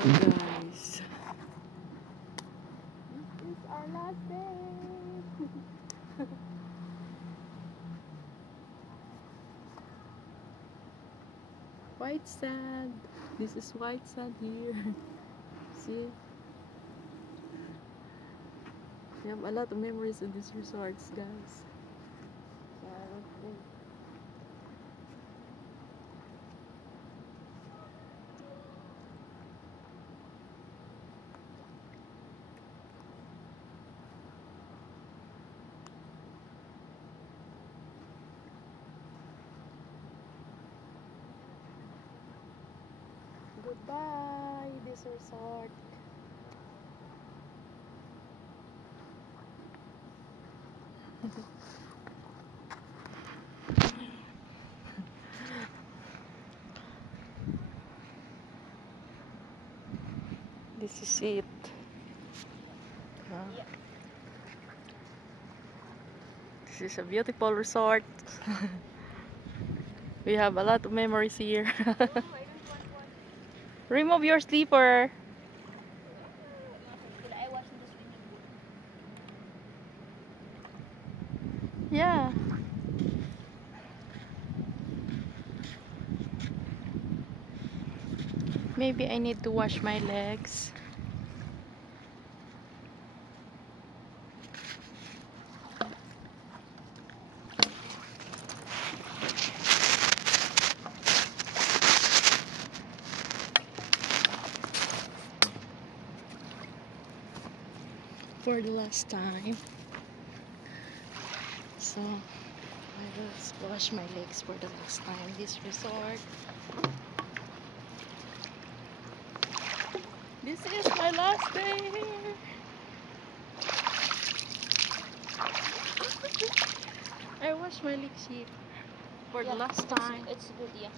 guys. This is our last day. White sand. This is white sand here. See? We have a lot of memories in these resorts, guys. Goodbye, this resort. This is it. This is a beautiful resort. We have a lot of memories here. Remove your slipper. Yeah. Maybe I need to wash my legs. For the last time. So I will wash my legs for the last time this resort. This is my last day here. I wash my legs here for the last time. It's good, yeah.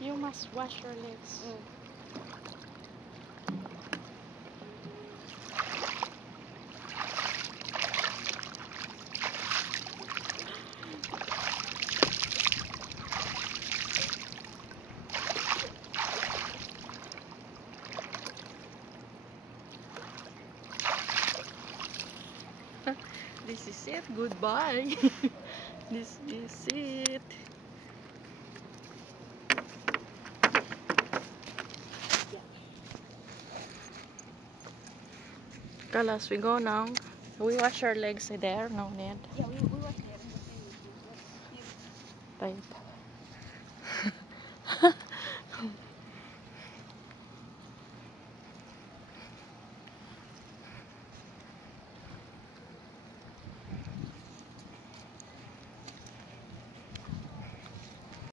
You must wash your legs. This is it. Goodbye. This is it. Kalas, we go now. We wash our legs there. No need. Yeah, we was there. Right.